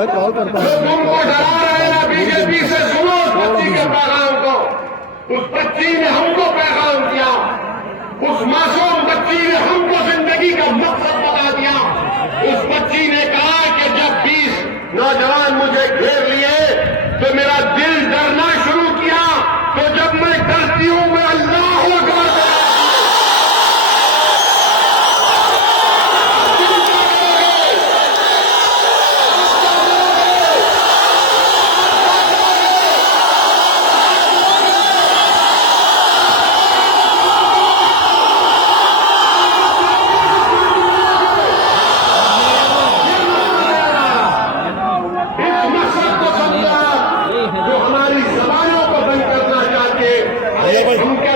मैं कॉल करता हूँ। तुमको डरा रहे हैं बीजेपी से, सुनो उस बच्ची के पैगाम को। उस बच्ची ने हमको पैगाम दिया, उस मासूम बच्ची ने हमको जिंदगी का मकसद बता दिया। उस बच्ची ने कहा कि जब 20 नौजवान मुझे घेर लिए तो मेरा दिल डरना शुरू किया, तो जब मैं डरती हूं मैं अल्लाह अकबर जो हमारी जबानों को बंद करना चाहते हैं, हमको